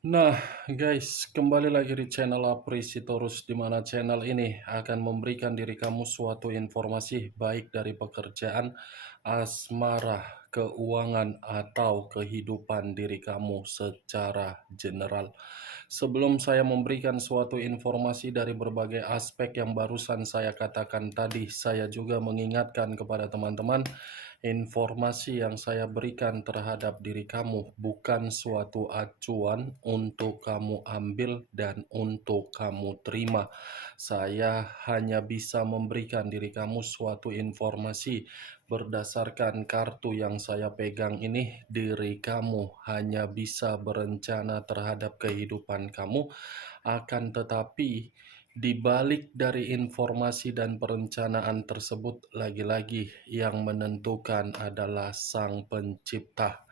Nah, guys, kembali lagi di channel Aprisitorus, di mana channel ini akan memberikan diri kamu suatu informasi baik dari pekerjaan, asmara, keuangan, atau kehidupan diri kamu secara general. Sebelum saya memberikan suatu informasi dari berbagai aspek yang barusan saya katakan tadi, saya juga mengingatkan kepada teman-teman, informasi yang saya berikan terhadap diri kamu bukan suatu acuan untuk kamu ambil dan untuk kamu terima. Saya hanya bisa memberikan diri kamu suatu informasi berdasarkan kartu yang saya pegang ini. Diri kamu hanya bisa berencana terhadap kehidupan kamu, akan tetapi di balik dari informasi dan perencanaan tersebut, lagi-lagi yang menentukan adalah Sang Pencipta.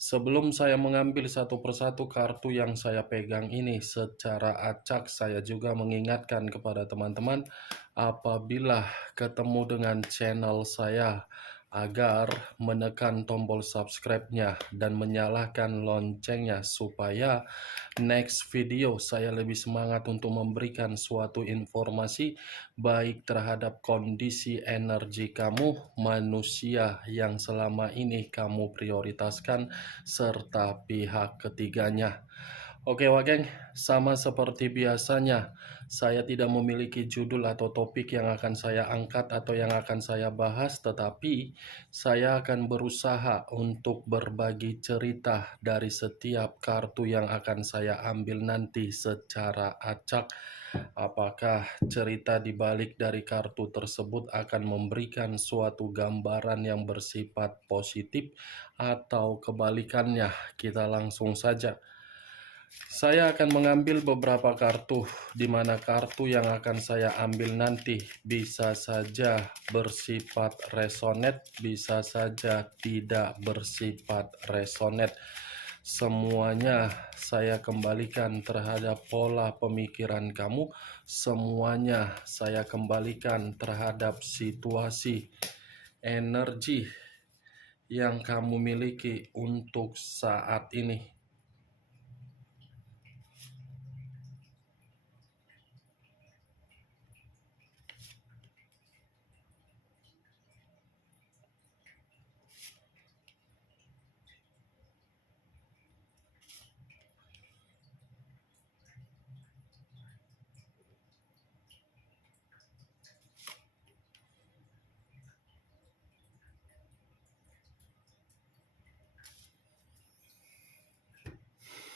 Sebelum saya mengambil satu persatu kartu yang saya pegang ini secara acak, saya juga mengingatkan kepada teman-teman apabila ketemu dengan channel saya agar menekan tombol subscribe-nya dan menyalakan loncengnya supaya next video saya lebih semangat untuk memberikan suatu informasi baik terhadap kondisi energi kamu, manusia yang selama ini kamu prioritaskan, serta pihak ketiganya. Oke Wageng, sama seperti biasanya, saya tidak memiliki judul atau topik yang akan saya angkat atau yang akan saya bahas, tetapi saya akan berusaha untuk berbagi cerita dari setiap kartu yang akan saya ambil nanti secara acak. Apakah cerita di balik dari kartu tersebut akan memberikan suatu gambaran yang bersifat positif atau kebalikannya? Kita langsung saja. Saya akan mengambil beberapa kartu, di mana kartu yang akan saya ambil nanti bisa saja bersifat resonate, bisa saja tidak bersifat resonate. Semuanya saya kembalikan terhadap pola pemikiran kamu, semuanya saya kembalikan terhadap situasi energi yang kamu miliki untuk saat ini.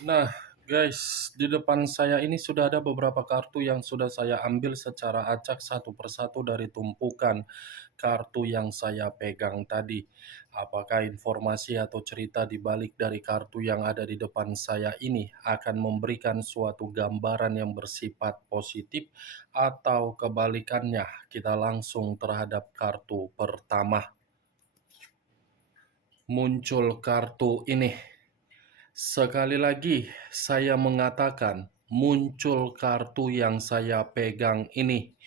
Nah, guys, di depan saya ini sudah ada beberapa kartu yang sudah saya ambil secara acak satu persatu dari tumpukan kartu yang saya pegang tadi. Apakah informasi atau cerita di balik dari kartu yang ada di depan saya ini akan memberikan suatu gambaran yang bersifat positif atau kebalikannya? Kita langsung terhadap kartu pertama. Muncul kartu ini. Sekali lagi, saya mengatakan muncul kartu yang saya pegang ini,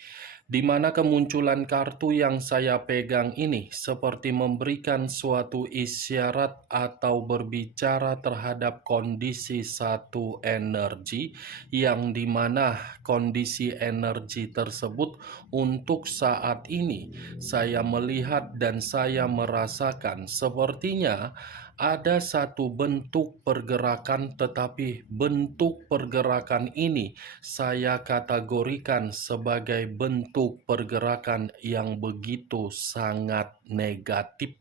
di mana kemunculan kartu yang saya pegang ini seperti memberikan suatu isyarat atau berbicara terhadap kondisi satu energi, yang dimana kondisi energi tersebut untuk saat ini saya melihat dan saya merasakan sepertinya ada satu bentuk pergerakan, tetapi bentuk pergerakan ini saya kategorikan sebagai bentuk pergerakan yang begitu sangat negatif.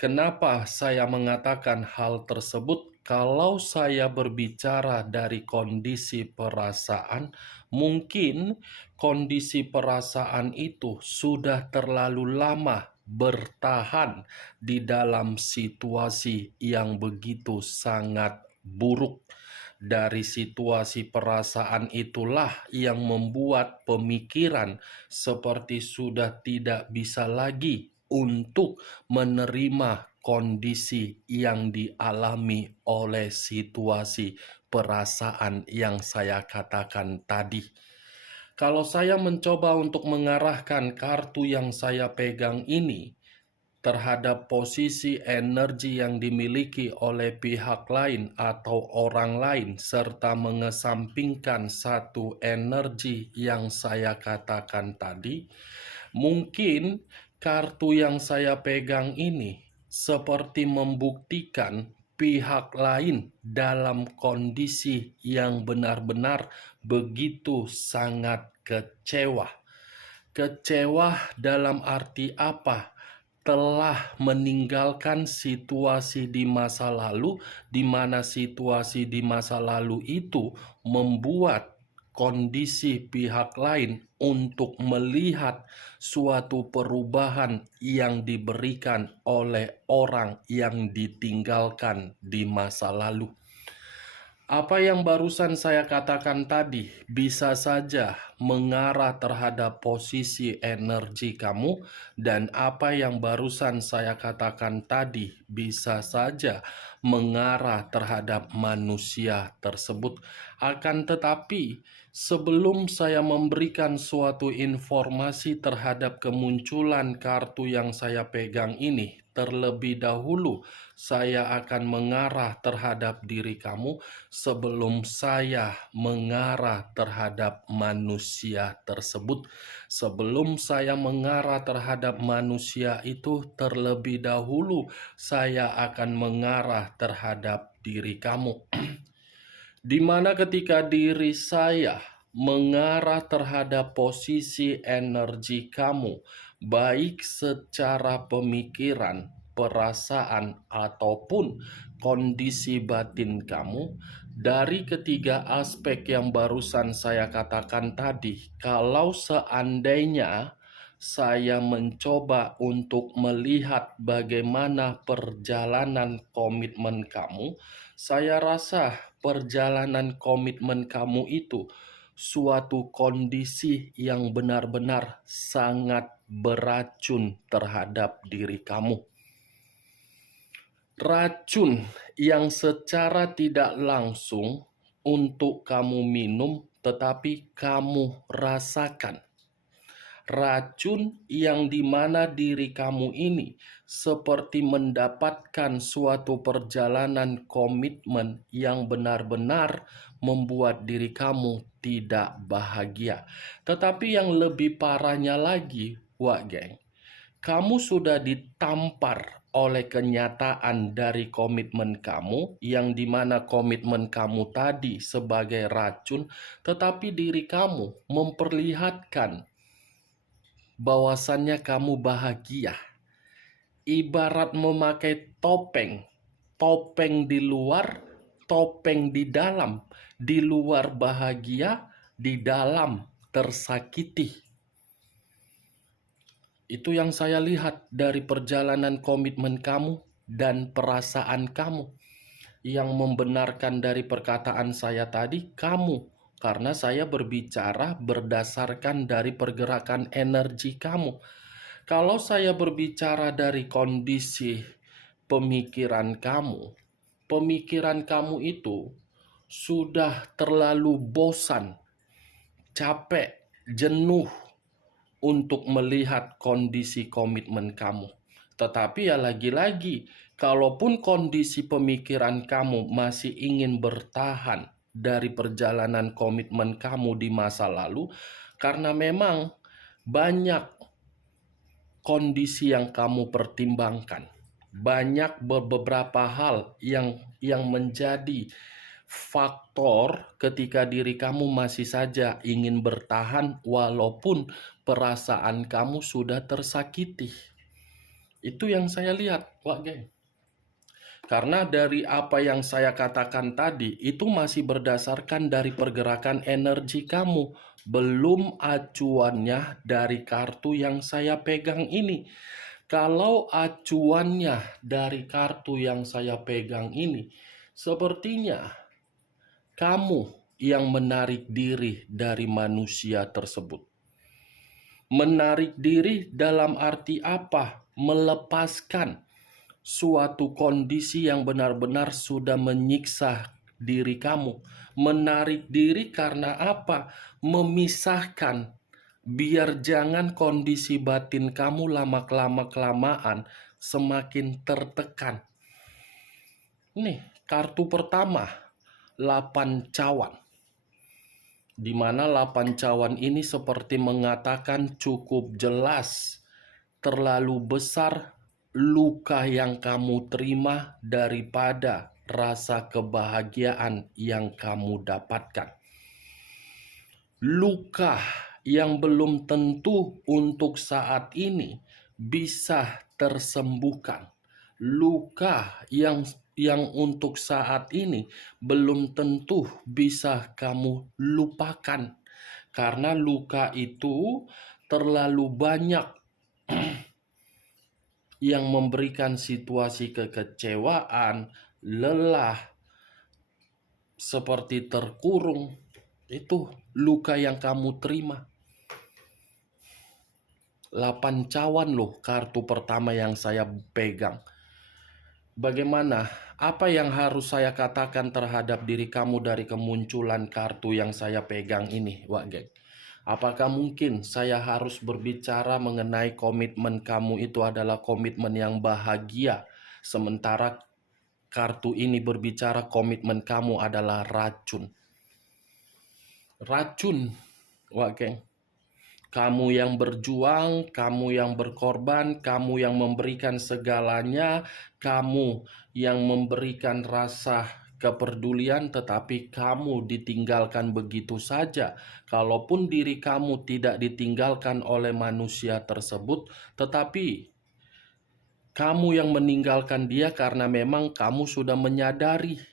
Kenapa saya mengatakan hal tersebut? Kalau saya berbicara dari kondisi perasaan, mungkin kondisi perasaan itu sudah terlalu lama bertahan di dalam situasi yang begitu sangat buruk. Dari situasi perasaan itulah yang membuat pemikiran seperti sudah tidak bisa lagi untuk menerima kondisi yang dialami oleh situasi perasaan yang saya katakan tadi. Kalau saya mencoba untuk mengarahkan kartu yang saya pegang ini terhadap posisi energi yang dimiliki oleh pihak lain atau orang lain, serta mengesampingkan satu energi yang saya katakan tadi, mungkin kartu yang saya pegang ini seperti membuktikan pihak lain dalam kondisi yang benar-benar begitu sangat kecewa. Kecewa dalam arti apa? Telah meninggalkan situasi di masa lalu, di mana situasi di masa lalu itu membuat kondisi pihak lain untuk melihat suatu perubahan yang diberikan oleh orang yang ditinggalkan di masa lalu. Apa yang barusan saya katakan tadi bisa saja mengarah terhadap posisi energi kamu, dan apa yang barusan saya katakan tadi bisa saja mengarah terhadap manusia tersebut. Akan tetapi, sebelum saya memberikan suatu informasi terhadap kemunculan kartu yang saya pegang ini, terlebih dahulu saya akan mengarah terhadap diri kamu sebelum saya mengarah terhadap manusia tersebut. Sebelum saya mengarah terhadap manusia itu, terlebih dahulu saya akan mengarah terhadap diri kamu. Di mana ketika diri saya mengarah terhadap posisi energi kamu, baik secara pemikiran, perasaan, ataupun kondisi batin kamu, dari ketiga aspek yang barusan saya katakan tadi, kalau seandainya saya mencoba untuk melihat bagaimana perjalanan komitmen kamu, saya rasa perjalanan komitmen kamu itu suatu kondisi yang benar-benar sangat beracun terhadap diri kamu. Racun yang secara tidak langsung untuk kamu minum, tetapi kamu rasakan. Racun yang dimana diri kamu ini seperti mendapatkan suatu perjalanan komitmen yang benar-benar membuat diri kamu tidak bahagia. Tetapi yang lebih parahnya lagi, wak geng, kamu sudah ditampar oleh kenyataan dari komitmen kamu, yang dimana komitmen kamu tadi sebagai racun, tetapi diri kamu memperlihatkan bahwasannya kamu bahagia. Ibarat memakai topeng, topeng di luar, topeng di dalam. Di luar bahagia, di dalam tersakiti. Itu yang saya lihat dari perjalanan komitmen kamu dan perasaan kamu. Yang membenarkan dari perkataan saya tadi, kamu. Karena saya berbicara berdasarkan dari pergerakan energi kamu. Kalau saya berbicara dari kondisi pemikiran kamu itu sudah terlalu bosan, capek, jenuh untuk melihat kondisi komitmen kamu. Tetapi ya lagi-lagi, kalaupun kondisi pemikiran kamu masih ingin bertahan dari perjalanan komitmen kamu di masa lalu, karena memang banyak kondisi yang kamu pertimbangkan, banyak beberapa hal yang menjadi faktor ketika diri kamu masih saja ingin bertahan walaupun perasaan kamu sudah tersakiti. Itu yang saya lihat, Wak Geng. Karena dari apa yang saya katakan tadi, itu masih berdasarkan dari pergerakan energi kamu, belum acuannya dari kartu yang saya pegang ini. Kalau acuannya dari kartu yang saya pegang ini, sepertinya kamu yang menarik diri dari manusia tersebut. Menarik diri dalam arti apa? Melepaskan suatu kondisi yang benar-benar sudah menyiksa diri kamu. Menarik diri karena apa? Memisahkan biar jangan kondisi batin kamu lama-kelamaan semakin tertekan. Nih, kartu pertama, 8 cawan. Di mana 8 cawan ini seperti mengatakan cukup jelas, terlalu besar luka yang kamu terima daripada rasa kebahagiaan yang kamu dapatkan. Luka yang belum tentu untuk saat ini bisa tersembuhkan. Luka yang untuk saat ini belum tentu bisa kamu lupakan. Karena luka itu terlalu banyak yang memberikan situasi kekecewaan, lelah, seperti terkurung. Itu luka yang kamu terima. 8 cawan loh kartu pertama yang saya pegang. Bagaimana? Apa yang harus saya katakan terhadap diri kamu dari kemunculan kartu yang saya pegang ini, Wak Geng? Apakah mungkin saya harus berbicara mengenai komitmen kamu itu adalah komitmen yang bahagia, sementara kartu ini berbicara komitmen kamu adalah racun? Racun, Wak Geng. Kamu yang berjuang, kamu yang berkorban, kamu yang memberikan segalanya, kamu yang memberikan rasa kepedulian, tetapi kamu ditinggalkan begitu saja. Kalaupun diri kamu tidak ditinggalkan oleh manusia tersebut, tetapi kamu yang meninggalkan dia karena memang kamu sudah menyadari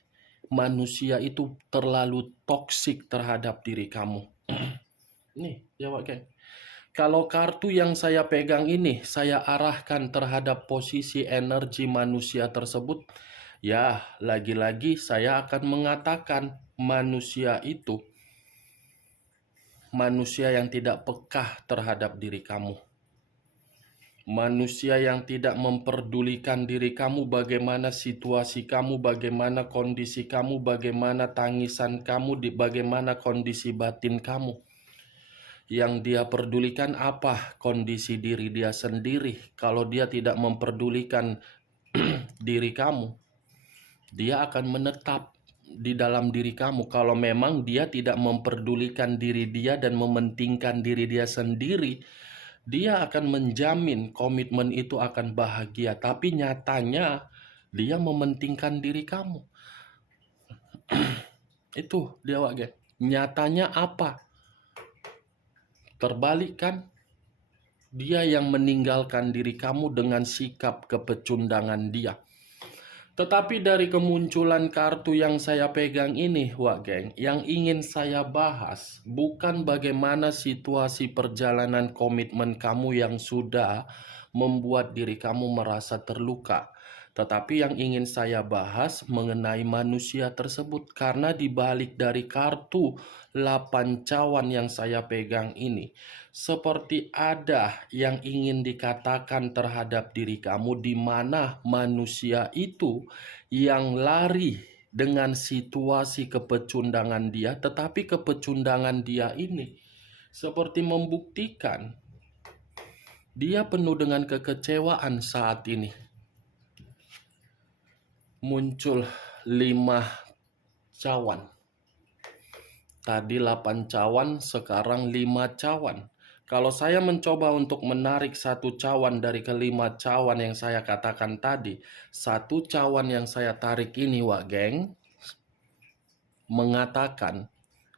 manusia itu terlalu toksik terhadap diri kamu. Nih, jawab Ken. Kalau kartu yang saya pegang ini saya arahkan terhadap posisi energi manusia tersebut, ya lagi-lagi saya akan mengatakan manusia itu manusia yang tidak peka terhadap diri kamu. Manusia yang tidak memperdulikan diri kamu, bagaimana situasi kamu, bagaimana kondisi kamu, bagaimana tangisan kamu, bagaimana kondisi batin kamu. Yang dia pedulikan apa? Kondisi diri dia sendiri. Kalau dia tidak memperdulikan diri kamu, dia akan menetap di dalam diri kamu. Kalau memang dia tidak memperdulikan diri dia dan mementingkan diri dia sendiri, dia akan menjamin komitmen itu akan bahagia. Tapi nyatanya dia mementingkan diri kamu. Itu dia, Wak. Nyatanya apa? Terbalik kan? Dia yang meninggalkan diri kamu dengan sikap kepecundangan dia. Tetapi dari kemunculan kartu yang saya pegang ini, Wak Geng, yang ingin saya bahas bukan bagaimana situasi perjalanan komitmen kamu yang sudah membuat diri kamu merasa terluka. Tetapi yang ingin saya bahas mengenai manusia tersebut, karena dibalik dari kartu 8 cawan yang saya pegang ini, seperti ada yang ingin dikatakan terhadap diri kamu, di mana manusia itu yang lari dengan situasi kepecundangan dia, tetapi kepecundangan dia ini seperti membuktikan dia penuh dengan kekecewaan saat ini. Muncul 5 cawan. Tadi 8 cawan, sekarang 5 cawan. Kalau saya mencoba untuk menarik 1 cawan dari ke-5 cawan yang saya katakan tadi, 1 cawan yang saya tarik ini, Wak Geng, mengatakan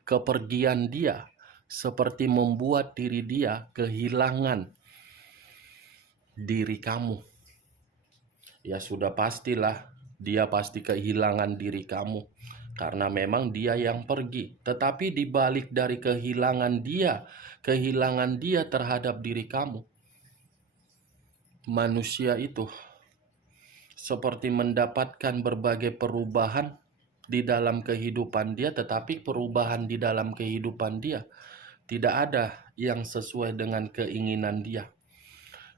kepergian dia seperti membuat diri dia kehilangan diri kamu. Ya sudah pastilah, dia pasti kehilangan diri kamu karena memang dia yang pergi. Tetapi dibalik dari kehilangan dia terhadap diri kamu, manusia itu seperti mendapatkan berbagai perubahan di dalam kehidupan dia, tetapi perubahan di dalam kehidupan dia tidak ada yang sesuai dengan keinginan dia.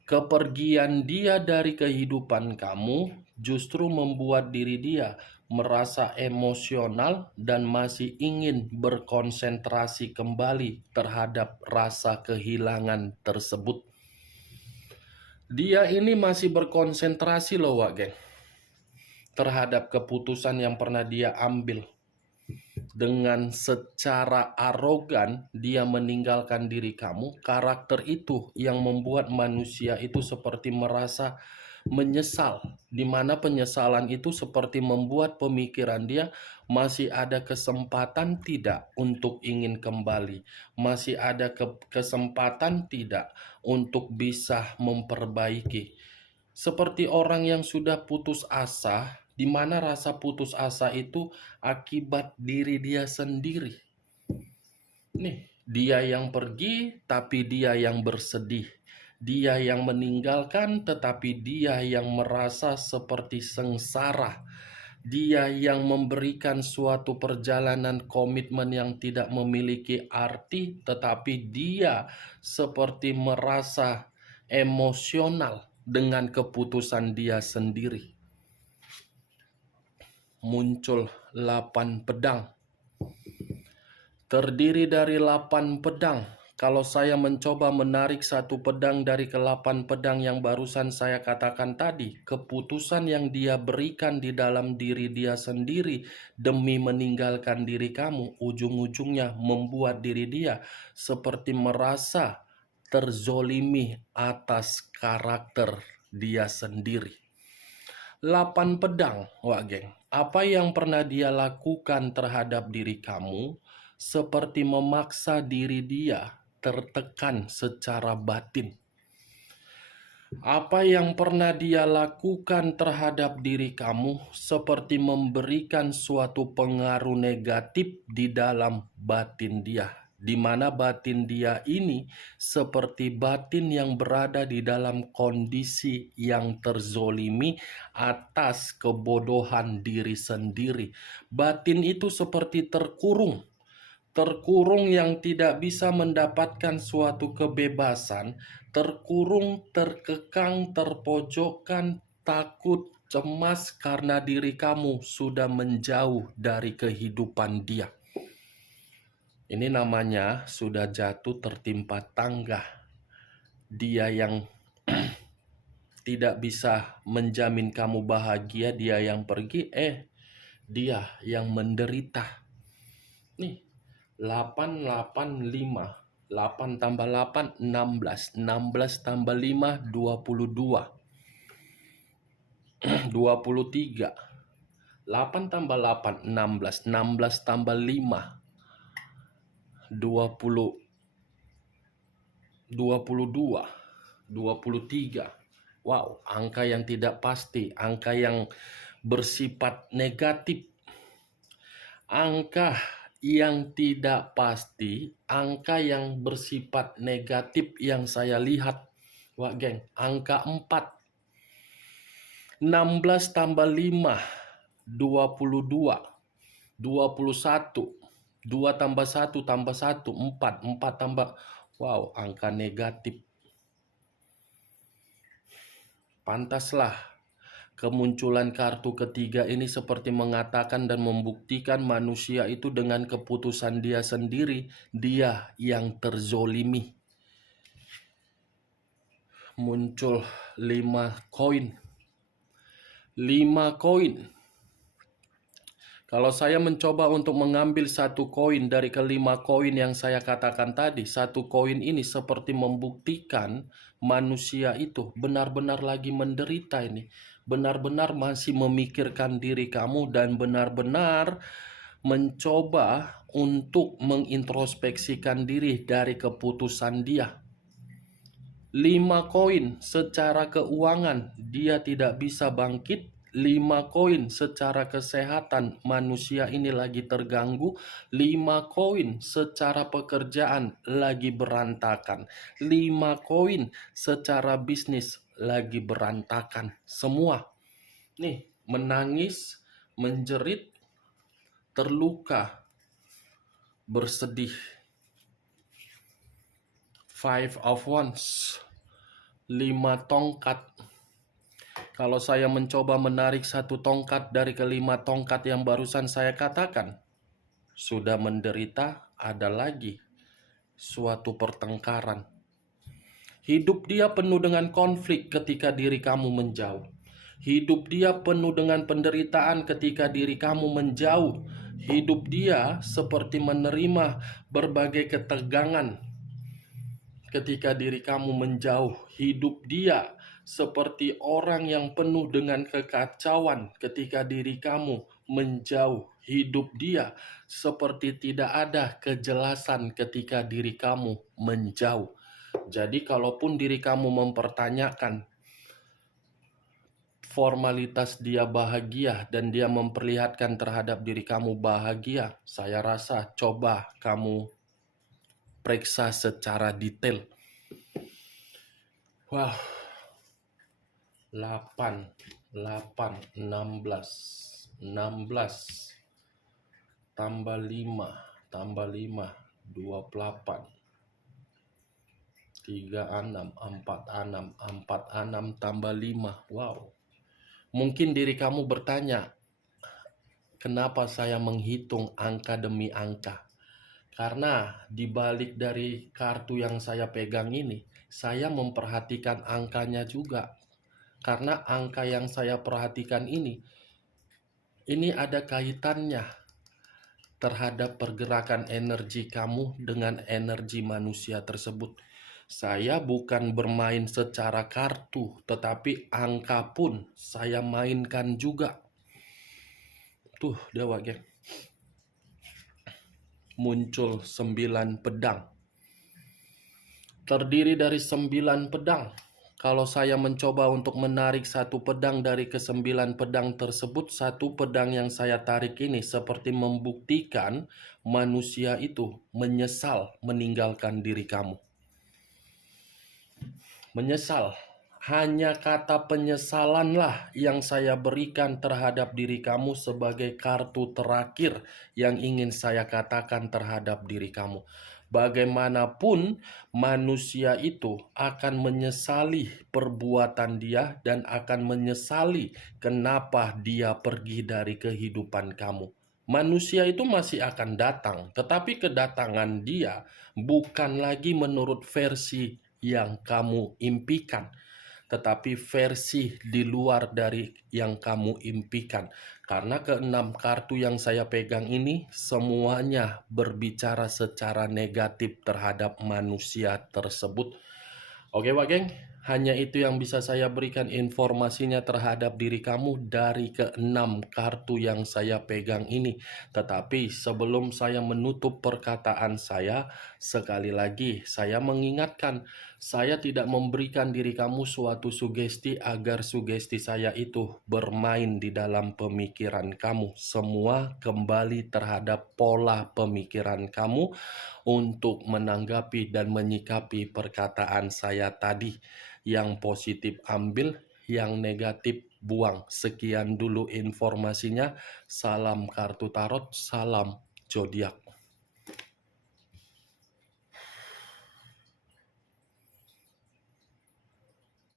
Kepergian dia dari kehidupan kamu justru membuat diri dia merasa emosional, dan masih ingin berkonsentrasi kembali terhadap rasa kehilangan tersebut. Dia ini masih berkonsentrasi loh, Wak Geng, terhadap keputusan yang pernah dia ambil. Dengan secara arogan dia meninggalkan diri kamu. Karakter itu yang membuat manusia itu seperti merasa menyesal, di mana penyesalan itu seperti membuat pemikiran dia masih ada kesempatan tidak untuk ingin kembali, masih ada kesempatan tidak untuk bisa memperbaiki. Seperti orang yang sudah putus asa, di mana rasa putus asa itu akibat diri dia sendiri. Nih, dia yang pergi tapi dia yang bersedih. Dia yang meninggalkan tetapi dia yang merasa seperti sengsara. Dia yang memberikan suatu perjalanan komitmen yang tidak memiliki arti, tetapi dia seperti merasa emosional dengan keputusan dia sendiri. Muncul 8 pedang. Terdiri dari 8 pedang. Kalau saya mencoba menarik satu pedang dari ke-8 pedang yang barusan saya katakan tadi, keputusan yang dia berikan di dalam diri dia sendiri demi meninggalkan diri kamu, ujung-ujungnya membuat diri dia seperti merasa terzolimi atas karakter dia sendiri. 8 pedang, Wak Geng. Apa yang pernah dia lakukan terhadap diri kamu seperti memaksa diri dia tertekan secara batin. Apa yang pernah dia lakukan terhadap diri kamu seperti memberikan suatu pengaruh negatif di dalam batin dia, di mana batin dia ini seperti batin yang berada di dalam kondisi yang terzolimi atas kebodohan diri sendiri. Batin itu seperti terkurung yang tidak bisa mendapatkan suatu kebebasan, terkurung, terkekang, terpojokkan, takut, cemas karena diri kamu sudah menjauh dari kehidupan dia. Ini namanya sudah jatuh tertimpa tangga. Dia yang tidak bisa menjamin kamu bahagia, dia yang pergi, dia yang menderita. Nih, 8, 8, 5. 8 tambah 8, 16. 16 tambah 5, 22. 23. 8 tambah 8, 16. 16 tambah 5, 20. 22. 23. Wow, angka yang tidak pasti, angka yang bersifat negatif. Angka yang tidak pasti, angka yang bersifat negatif yang saya lihat, Wak Geng, angka 4. 16 tambah 5, 22. 21. 2 tambah 1 tambah 1, 4. 4 tambah, wow, angka negatif. Pantaslah kemunculan kartu ketiga ini seperti mengatakan dan membuktikan manusia itu dengan keputusan dia sendiri, dia yang terzolimi. Muncul 5 koin. 5 koin. Kalau saya mencoba untuk mengambil satu koin dari ke-5 koin yang saya katakan tadi, satu koin ini seperti membuktikan manusia itu benar-benar lagi menderita ini. Benar-benar masih memikirkan diri kamu dan benar-benar mencoba untuk mengintrospeksikan diri dari keputusan dia. 5 koin secara keuangan dia tidak bisa bangkit. 5 koin secara kesehatan manusia ini lagi terganggu. 5 koin secara pekerjaan lagi berantakan. 5 koin secara bisnis lagi berantakan. Semua nih menangis, menjerit, terluka, bersedih. 5 of Wands, 5 tongkat. Kalau saya mencoba menarik satu tongkat dari kelima tongkat yang barusan saya katakan, sudah menderita, ada lagi suatu pertengkaran. Hidup dia penuh dengan konflik ketika diri kamu menjauh. Hidup dia penuh dengan penderitaan ketika diri kamu menjauh. Hidup dia seperti menerima berbagai ketegangan ketika diri kamu menjauh. Hidup dia seperti orang yang penuh dengan kekacauan ketika diri kamu menjauh. Hidup dia seperti tidak ada kejelasan ketika diri kamu menjauh. Jadi kalaupun diri kamu mempertanyakan formalitas dia bahagia dan dia memperlihatkan terhadap diri kamu bahagia, saya rasa coba kamu periksa secara detail. Wah, 8, 16, tambah 5, 28, 36, 46 tambah 5. Wow. Mungkin diri kamu bertanya, kenapa saya menghitung angka demi angka? Karena di balik dari kartu yang saya pegang ini, saya memperhatikan angkanya juga. Karena angka yang saya perhatikan ini ada kaitannya terhadap pergerakan energi kamu dengan energi manusia tersebut. Saya bukan bermain secara kartu, tetapi angka pun saya mainkan juga. Tuh, dewa geng. Muncul 9 pedang. Terdiri dari 9 pedang. Kalau saya mencoba untuk menarik satu pedang dari ke-9 pedang tersebut, satu pedang yang saya tarik ini seperti membuktikan manusia itu menyesal meninggalkan diri kamu. Menyesal. Hanya kata penyesalanlah yang saya berikan terhadap diri kamu sebagai kartu terakhir yang ingin saya katakan terhadap diri kamu. Bagaimanapun manusia itu akan menyesali perbuatan dia dan akan menyesali kenapa dia pergi dari kehidupan kamu. Manusia itu masih akan datang, tetapi kedatangan dia bukan lagi menurut versi yang kamu impikan, tetapi versi di luar dari yang kamu impikan. Karena ke-6 kartu yang saya pegang ini semuanya berbicara secara negatif terhadap manusia tersebut. Oke Pak Geng, hanya itu yang bisa saya berikan informasinya terhadap diri kamu dari ke-6 kartu yang saya pegang ini. Tetapi sebelum saya menutup perkataan saya, sekali lagi saya mengingatkan, saya tidak memberikan diri kamu suatu sugesti agar sugesti saya itu bermain di dalam pemikiran kamu. Semua kembali terhadap pola pemikiran kamu untuk menanggapi dan menyikapi perkataan saya tadi. Yang positif ambil, yang negatif buang. Sekian dulu informasinya. Salam kartu tarot, salam zodiak.